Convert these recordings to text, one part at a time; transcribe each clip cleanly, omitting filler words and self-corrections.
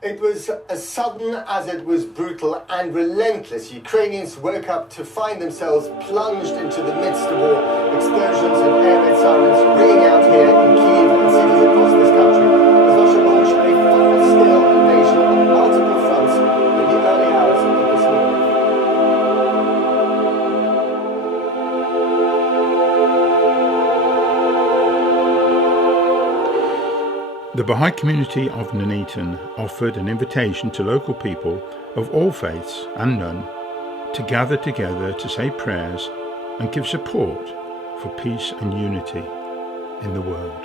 It was as sudden as it was brutal and relentless. Ukrainians woke up to find themselves plunged into the midst of war. Explosions and air raid sirens ringing out here in Kyiv and cities across this country as Russia launched a full-scale invasion on multiple fronts in the early hours of this morning. The Bahá'i Community of Nuneaton offered an invitation to local people of all faiths and none to gather together to say prayers and give support for peace and unity in the world.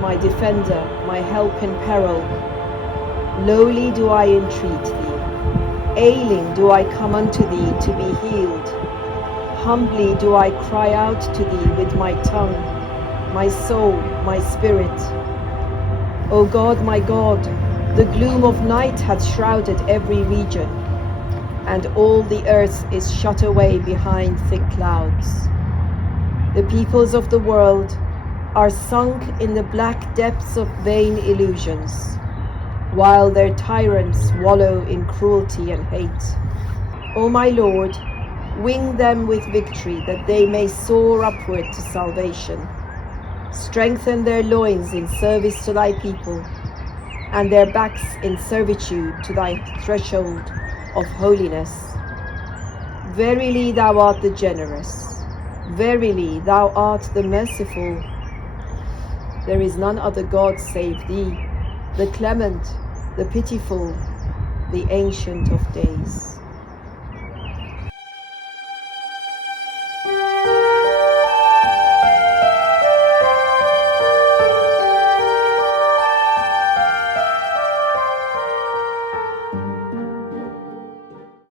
My defender, my help in peril. Lowly do I entreat thee. Ailing do I come unto thee to be healed. Humbly do I cry out to thee with my tongue, my soul, my spirit. O God, my God, the gloom of night hath shrouded every region, and all the earth is shut away behind thick clouds. The peoples of the world are sunk in the black depths of vain illusions, while their tyrants wallow in cruelty and hate. O my Lord, wing them with victory, that they may soar upward to salvation. Strengthen their loins in service to thy people, and their backs in servitude to thy threshold of holiness. Verily thou art the generous, verily thou art the merciful. There is none other God save thee, the clement, the pitiful, the Ancient of Days.